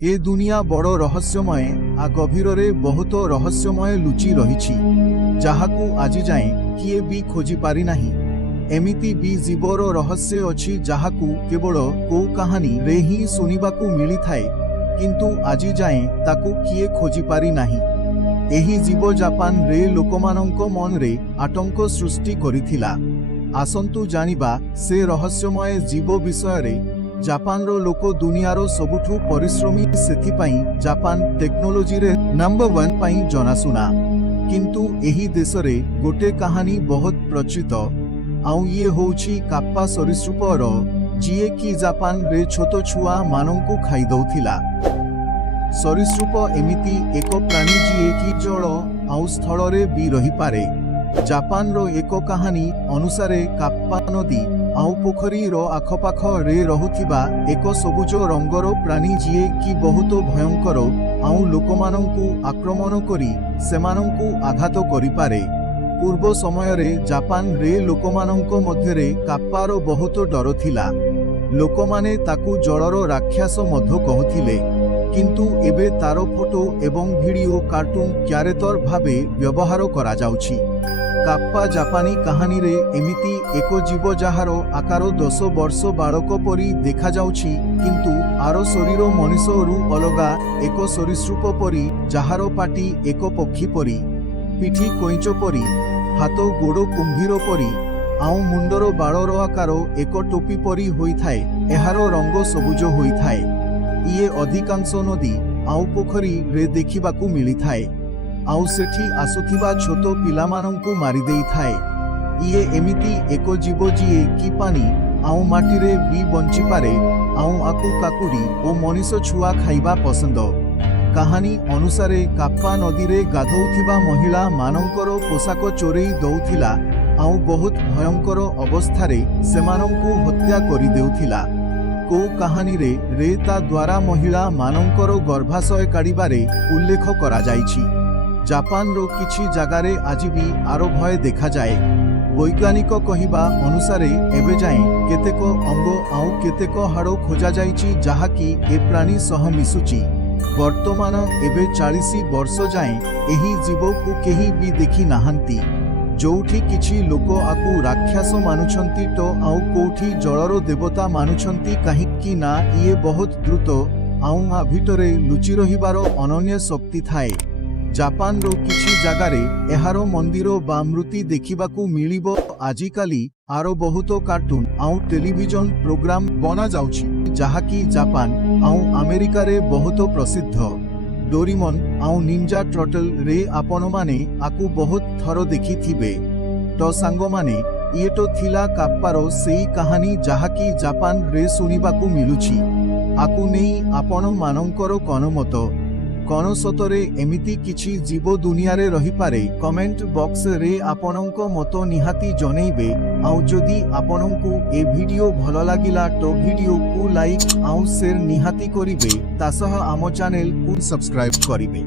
ए दुनिया बड़ रहस्यमय आ गभीर बहुत रहस्यमय लुचि रही जहाकू आज जाए किए भी खोजी पारि नाही। एमिति भी जीवर रहस्य अछि जहाकू केवल को कहानी रे ही सुनिबाकू मिली थाए, किंतु आज जाए ताकू किए खोजी पारि नाही। एही जीव जापान रे लोकमानंक मन रे आतंक सृष्टि करिथिला। आसंतु जानिबा से रहस्यमय जीव विषय रे। जापान रो लोक दुनियारो सबुठु परिश्रमी सेथिपाई जापान टेक्नोलोजी रे नंबर 1 पाई जनासुना। किंतु एही देश रे गोटे कहानी बहुत प्रचलित आउ ये होउछि काप्पा सरीसृप रो, जिए कि जापान रे छोट छुआ मानंकु खाई दउथिला। सरीसृप एमिति एक प्राणी जिए कि जल आउ स्थल रे भी रही पारे। जापान रो एक कहानी अनुसारे काप्पा नदी आउ पोखरी रो आखपाख रे रहुथिबा एक सबुज रंगर प्राणी जिए कि बहुत भयंकर आउ लोकमानंकु आक्रमण करी सेमानंकु आघात करि पारे। पूर्व समय रे जापान रे लोकमानंक मध्यरे काप्पारो बहुत डर थिला। लोकमाने ताकू जलरो राक्षस मध्य कहथिले, किंतु एबे तारो फोटो एवं वीडियो कार्टून क्यारेटर भाबे व्यवहार करा जाउछि। काप्पा जापानी कहानी रे एमिति एक जीव जहार आकार 10 वर्ष बालक परी देखा जाउछि, किंतु आरो शरीर मनुष्यरु अलगा एक सरीसृप परी, जहार पाटी एक पक्षी परी, पिठी कइंच परी, हाथ गोड़ कुंभीर परी, आउ मुंडर बालर आकार एक टोपी परी होइथाए। एहारो रंग सबुज होइथाए। इए अधिकांश नदी आउ पोखरी रे देखिबाकू मिलिथाए। आउ सेठी आसुथिबा छोट पिलामानंकु मारि देइथाए। इए एमिति एक जीव जिए कि पानी आउ माटी रे भी बंची पारे, आउ आकु काकुडी ओ मनीष छुआ खाइबा पसंद। कहानी अनुसारे काप्पा नदी रे गाधौथिबा महिला मानंकर पोशाक चोरेई दउथिला, आउ बहुत भयंकर अवस्थारे सेमानंकु हत्या करि देउथिला। को कहानी रे ता द्वारा महिला मानंकर गर्भाशय काढ़िबारे उल्लेख करा जाइछि। जापान रो किछि जगारे आज भी आरो भय देखा जाए। वैज्ञानिक कहिबा अनुसारे एबे जाए केतेक अंग आउ केतेक हाड़ खोजा जाइछि जहाकि ए प्राणी सह मिसुछि। वर्तमान एबे 40 वर्ष जाए एही जीव को केही भी देखि नाहंती। जोठी किछि लोक आकु राक्षस मानुछंती तो आउ कोठी जलरो देवता मानुछंती, काहिकि ना इए बहुत द्रुत आउ आ भितरे लुचि रहिबारो अनन्य शक्ति थाए। जापान रो किछि जगारे एहारो मंदिर बा मूर्ति देखिबाकू मिलिबो। आजिकाली आरो बहुत कार्टून आउ टेलीविजन प्रोग्राम बना जाउछि जहाकि जापान आउ अमेरिका रे बहुत प्रसिद्ध। डोरेमन आउ निंजा टर्टल रे आपण माने आकू बहुत थर देखि थिबे। तो सांगो माने ये तो थिला काप्पारो सेई कहानी जहाकि जापान रे सुनिबाकू मिलुछि। आकू नेई आपण मानंकर कोन मत कोन सतरे एमिति किछि जीव दुनिया रे रही पारे। कमेंट बॉक्स रे आपणक मत निहाती जणैबे। आउ जदि आपणकू ए वीडियो भल लागिला तो वीडियो को लाइक आउ शेयर निहाती करिवे। तासह आम चैनल को सब्सक्राइब करिवे।